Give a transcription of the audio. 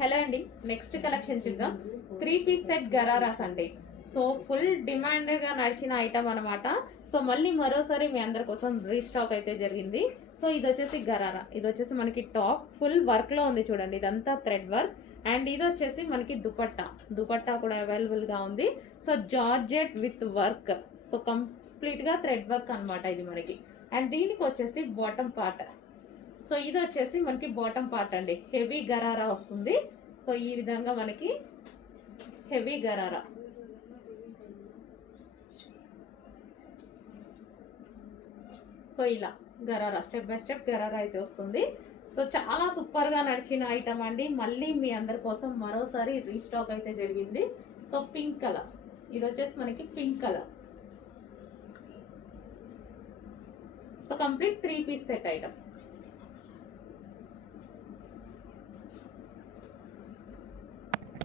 Hello అండి, next collection చూద్దాం. 3 piece set ghararas అండి. సో ఫుల్ డిమాండ్ గా నడిచిన ఐటమ్ అనమాట. సో మళ్ళీ మరోసారి మీ అందరి కోసం రీస్టాక్ అయితే జరిగింది. సో ఇది వచ్చేసి గరారా, ఇది వచ్చేసి మనకి టాప్ ఫుల్ వర్క్ లో ఉంది చూడండి, ఇదంతా థ్రెడ్ వర్క్. అండ్ ఇది వచ్చేసి మనకి దుపట్టా కూడా అవైలబుల్ గా ఉంది. So georgette with work, so complete గా థ్రెడ్ వర్క్ అనమాట ఇది మనకి. అండ్ దీనికి వచ్చేసి బాటమ్ పార్ట్, సో ఇది వచ్చేసి మనకి బాటమ్ పార్ట్ అండి, హెవీ గరారా వస్తుంది. సో ఈ విధంగా మనకి హెవీ గరారా, సో ఇలా gharara step by step gharara అయితే వస్తుంది. సో చాలా సూపర్ గా నడిచిన ఐటమ్ అండి. మళ్ళీ మీ అందరి కోసం మరోసారి రీస్టాక్ అయితే జరిగింది. సో పింక్ కలర్, ఇది వచ్చేసి మనకి pink colour. So complete 3 piece set item.